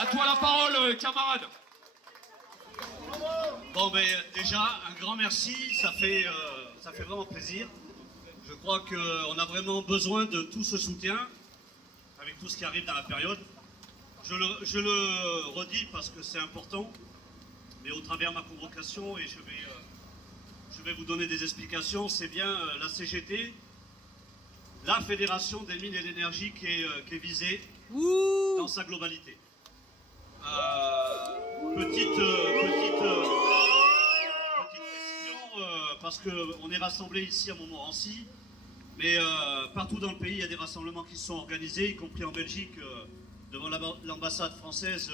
À toi la parole, camarade. Bon, ben déjà, un grand merci, ça fait vraiment plaisir. Je crois qu'on a vraiment besoin de tout ce soutien, avec tout ce qui arrive dans la période. Je le redis parce que c'est important, mais au travers de ma convocation, et je vais vous donner des explications, c'est bien la CGT, la Fédération des mines et de l'énergie qui est visée dans sa globalité. Petite précision, parce qu'on est rassemblés ici à Montmorency, mais partout dans le pays, il y a des rassemblements qui se sont organisés, y compris en Belgique, devant l'ambassade française,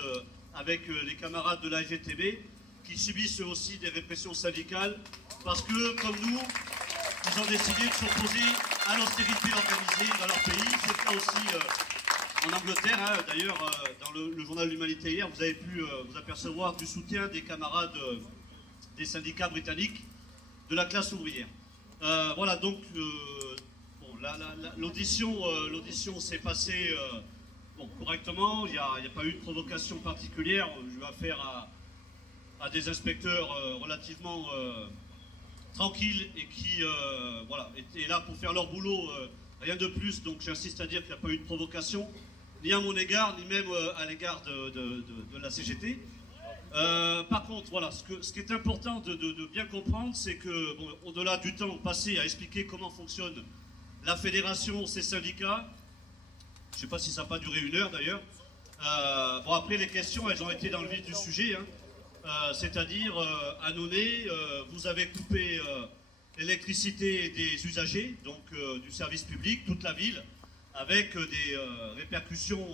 avec les camarades de la FGTB, qui subissent eux aussi des répressions syndicales, parce que, comme nous, ils ont décidé de s'opposer à l'austérité organisée dans leur pays. C'est le cas aussi en Angleterre, hein. D'ailleurs, dans le journal de l'Humanité hier, vous avez pu vous apercevoir du soutien des camarades des syndicats britanniques de la classe ouvrière. Voilà, donc bon, l'audition s'est passée bon, correctement. Il n'y a pas eu de provocation particulière. Je vais affaire à des inspecteurs relativement tranquilles et qui voilà, étaient là pour faire leur boulot, rien de plus. Donc j'insiste à dire qu'il n'y a pas eu de provocation, ni à mon égard, ni même à l'égard de la CGT. Par contre, voilà, ce qui est important de bien comprendre, c'est que, bon, au-delà du temps passé à expliquer comment fonctionne la fédération, ses syndicats, je ne sais pas si ça n'a pas duré 1 heure d'ailleurs, bon, après les questions, elles ont été dans le vif du sujet, hein. C'est-à-dire, à Nonay, vous avez coupé l'électricité des usagers, donc du service public, toute la ville, avec des répercussions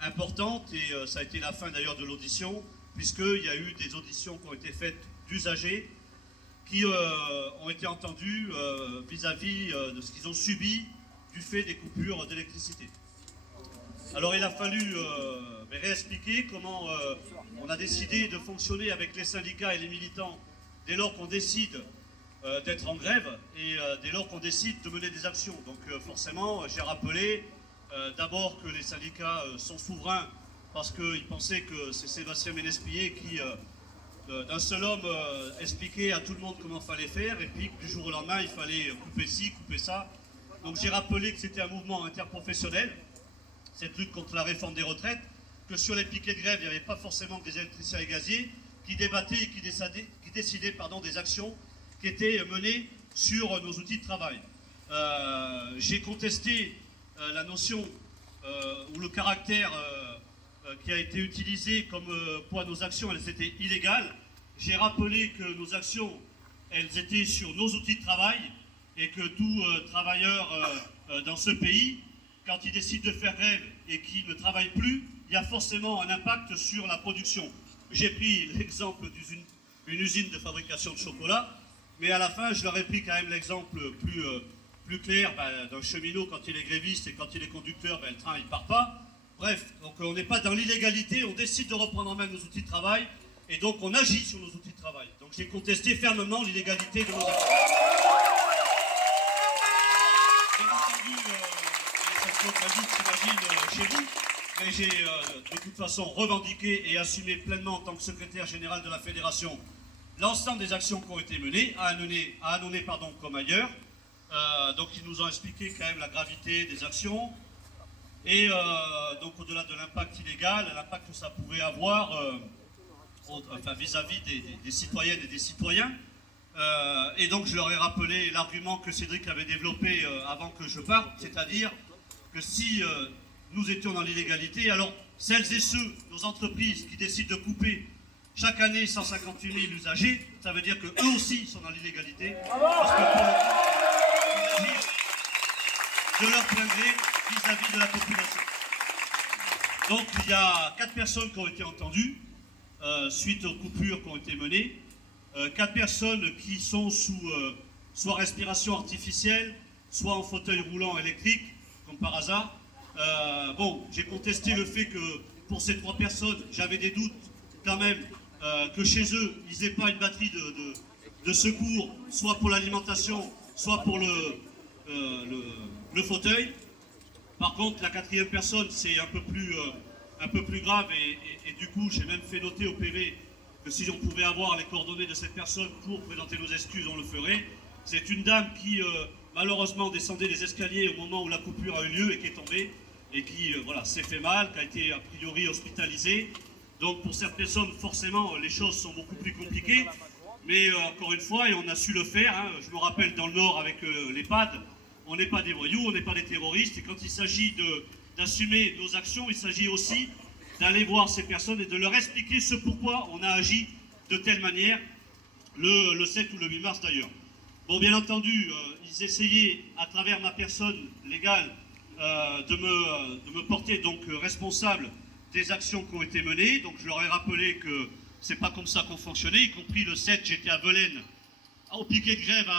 importantes, et ça a été la fin d'ailleurs de l'audition, puisqu'il y a eu des auditions qui ont été faites d'usagers qui ont été entendus vis-à-vis de ce qu'ils ont subi du fait des coupures d'électricité. Alors il a fallu réexpliquer comment on a décidé de fonctionner avec les syndicats et les militants dès lors qu'on décide d'être en grève et dès lors qu'on décide de mener des actions. Donc forcément, j'ai rappelé d'abord que les syndicats sont souverains parce qu'ils pensaient que c'est Sébastien Ménespillet qui, d'un seul homme, expliquait à tout le monde comment il fallait faire, et puis du jour au lendemain, il fallait couper ci, couper ça. Donc j'ai rappelé que c'était un mouvement interprofessionnel, cette lutte contre la réforme des retraites, que sur les piquets de grève, il n'y avait pas forcément que des électriciens et gaziers qui débattaient et qui décidaient des actions qui étaient menées sur nos outils de travail. J'ai contesté la notion ou le caractère qui a été utilisé comme quoi nos actions, elles étaient illégales. J'ai rappelé que nos actions, elles étaient sur nos outils de travail et que tout travailleur dans ce pays, quand il décide de faire grève et qu'il ne travaille plus, il y a forcément un impact sur la production. J'ai pris l'exemple d'une usine de fabrication de chocolat, mais à la fin, je leur ai pris quand même l'exemple plus clair d'un cheminot quand il est gréviste et quand il est conducteur, le train il part pas. Bref, donc on n'est pas dans l'illégalité, on décide de reprendre en main nos outils de travail et donc on agit sur nos outils de travail. Donc j'ai contesté fermement l'illégalité de nos actions. Bien entendu, ça se traduit, j'imagine, chez vous, mais j'ai de toute façon revendiqué et assumé pleinement en tant que secrétaire général de la fédération l'ensemble des actions qui ont été menées, à Annonay comme ailleurs. Donc ils nous ont expliqué quand même la gravité des actions et donc au-delà de l'impact illégal, l'impact que ça pouvait avoir vis-à-vis des citoyennes et des citoyens. Et donc je leur ai rappelé l'argument que Cédric avait développé avant que je parte, c'est-à-dire que si nous étions dans l'illégalité, alors celles et ceux, nos entreprises qui décident de couper chaque année 158 000 usagers, ça veut dire qu'eux aussi sont dans l'illégalité, parce que pour le coup, ils agissent de leur plein gré vis-à-vis de la population. Donc il y a 4 personnes qui ont été entendues suite aux coupures qui ont été menées, 4 personnes qui sont sous soit respiration artificielle, soit en fauteuil roulant électrique, comme par hasard. Bon, j'ai contesté le fait que pour ces 3 personnes, j'avais des doutes quand même que chez eux, ils n'aient pas une batterie de secours, soit pour l'alimentation, soit pour le fauteuil. Par contre, la 4e personne, c'est un peu plus un peu plus grave, et du coup, j'ai même fait noter au PV que si on pouvait avoir les coordonnées de cette personne pour présenter nos excuses, on le ferait. C'est une dame qui, malheureusement, descendait les escaliers au moment où la coupure a eu lieu et qui est tombée, et qui voilà, s'est fait mal, qui a été a priori hospitalisée. Donc pour cette personne, forcément, les choses sont beaucoup plus compliquées. Mais encore une fois, et on a su le faire, hein, je me rappelle dans le Nord avec l'EHPAD, on n'est pas des voyous, on n'est pas des terroristes, et quand il s'agit d'assumer nos actions, il s'agit aussi d'aller voir ces personnes et de leur expliquer ce pourquoi on a agi de telle manière, le 7 ou le 8 mars d'ailleurs. Bon, bien entendu, ils essayaient, à travers ma personne légale, de me porter donc responsable des actions qui ont été menées. Donc je leur ai rappelé que c'est pas comme ça qu'on fonctionnait, y compris le 7, j'étais à Velaines, au piquet de grève,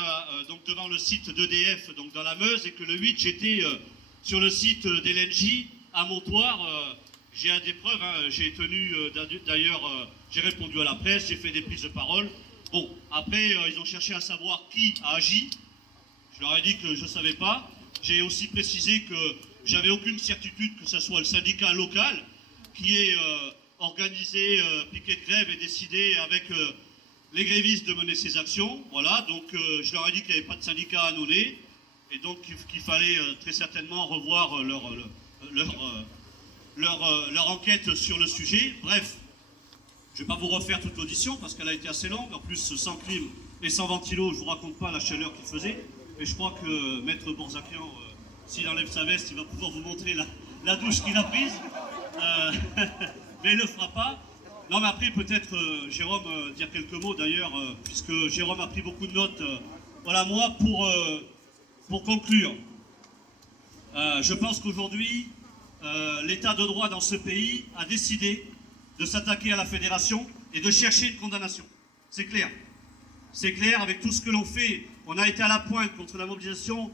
donc devant le site d'EDF, donc dans la Meuse, et que le 8, j'étais sur le site d'LNJ à Montoire. J'ai des preuves, hein, j'ai tenu, d'ailleurs, j'ai répondu à la presse, j'ai fait des prises de parole. Bon, après, ils ont cherché à savoir qui a agi. Je leur ai dit que je ne savais pas. J'ai aussi précisé que j'avais aucune certitude que ce soit le syndicat local qui ait organisé piquet de grève et décidé avec les grévistes de mener ces actions. Voilà, donc je leur ai dit qu'il n'y avait pas de syndicat à annoncer et donc qu'il fallait très certainement revoir leur enquête sur le sujet. Bref, je ne vais pas vous refaire toute l'audition parce qu'elle a été assez longue. En plus, sans clim et sans ventilo, je ne vous raconte pas la chaleur qu'il faisait. Et je crois que Maître Borzakian, s'il enlève sa veste, il va pouvoir vous montrer la douche qu'il a prise. Mais il ne le fera pas. Non, mais après, peut-être, Jérôme, dire quelques mots d'ailleurs, puisque Jérôme a pris beaucoup de notes. Voilà, moi, pour conclure, je pense qu'aujourd'hui, l'état de droit dans ce pays a décidé de s'attaquer à la fédération et de chercher une condamnation. C'est clair. C'est clair, avec tout ce que l'on fait, on a été à la pointe contre la mobilisation,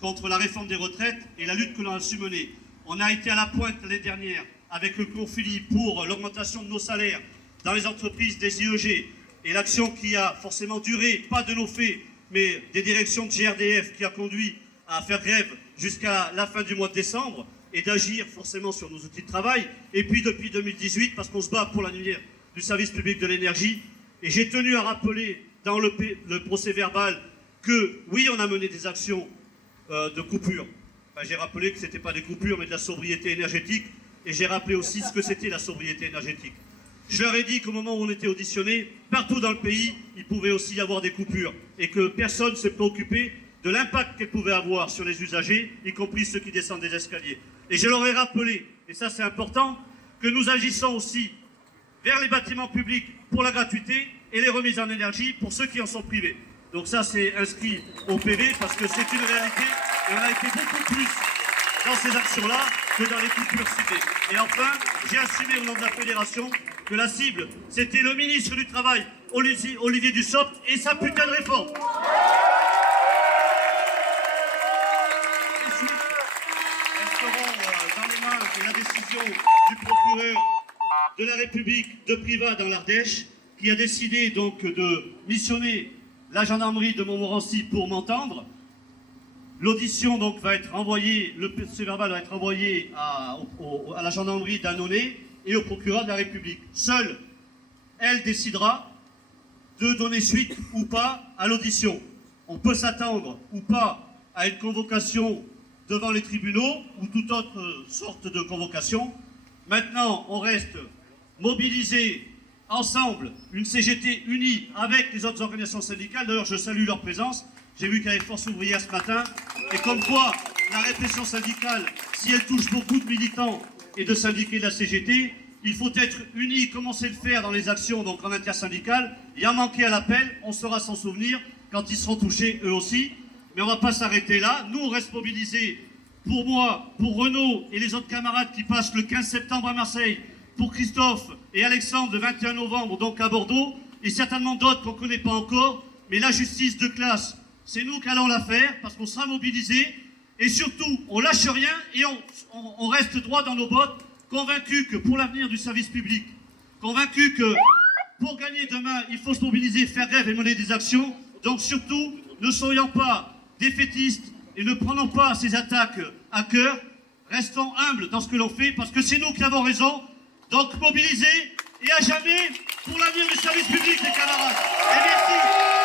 contre la réforme des retraites et la lutte que l'on a su mener. On a été à la pointe l'année dernière avec le conflit pour l'augmentation de nos salaires dans les entreprises des IEG et l'action qui a forcément duré, pas de nos faits, mais des directions de GRDF qui a conduit à faire grève jusqu'à la fin du mois de décembre et d'agir forcément sur nos outils de travail. Et puis depuis 2018, parce qu'on se bat pour l'avenir du service public de l'énergie, et j'ai tenu à rappeler dans le procès verbal que oui, on a mené des actions de coupure. J'ai rappelé que ce n'était pas des coupures, mais de la sobriété énergétique, et j'ai rappelé aussi ce que c'était la sobriété énergétique. Je leur ai dit qu'au moment où on était auditionnés, partout dans le pays, il pouvait aussi y avoir des coupures, et que personne ne s'est préoccupé de l'impact qu'elles pouvaient avoir sur les usagers, y compris ceux qui descendent des escaliers. Et je leur ai rappelé, et ça c'est important, que nous agissons aussi vers les bâtiments publics pour la gratuité et les remises en énergie pour ceux qui en sont privés. Donc ça c'est inscrit au PV parce que c'est une réalité et on a été beaucoup plus dans ces actions-là que dans les coupures citées. Et enfin, j'ai assumé au nom de la fédération que la cible, c'était le ministre du Travail, Olivier Dussopt, et sa putain de réforme. La décision du procureur de la République de Privas dans l'Ardèche, qui a décidé donc de missionner la gendarmerie de Montmorency pour m'entendre. L'audition donc va être envoyée, le procès verbal va être envoyé à la gendarmerie d'Annonay et au procureur de la République. Seule, elle décidera de donner suite ou pas à l'audition. On peut s'attendre ou pas à une convocation devant les tribunaux ou toute autre sorte de convocation. Maintenant, on reste mobilisés ensemble, une CGT unie avec les autres organisations syndicales. D'ailleurs, je salue leur présence. J'ai vu qu'il y avait Force ouvrière ce matin. Et comme quoi, la répression syndicale, si elle touche beaucoup de militants et de syndiqués de la CGT, il faut être unis, comme on sait le faire dans les actions donc en intersyndicale. Il y a manqué à l'appel, on saura s'en souvenir quand ils seront touchés eux aussi. Mais on ne va pas s'arrêter là. Nous, on reste mobilisés pour moi, pour Renaud et les autres camarades qui passent le 15 septembre à Marseille, pour Christophe et Alexandre le 21 novembre, donc à Bordeaux, et certainement d'autres qu'on ne connaît pas encore. Mais la justice de classe, c'est nous qui allons la faire, parce qu'on sera mobilisés. Et surtout, on lâche rien et on reste droit dans nos bottes, convaincus que pour l'avenir du service public, convaincus que pour gagner demain, il faut se mobiliser, faire grève et mener des actions. Donc surtout, ne soyons pas défaitistes et ne prenons pas ces attaques à cœur. restons humbles dans ce que l'on fait, parce que c'est nous qui avons raison. Donc mobilisés et à jamais pour l'avenir du service public, les camarades. Et merci.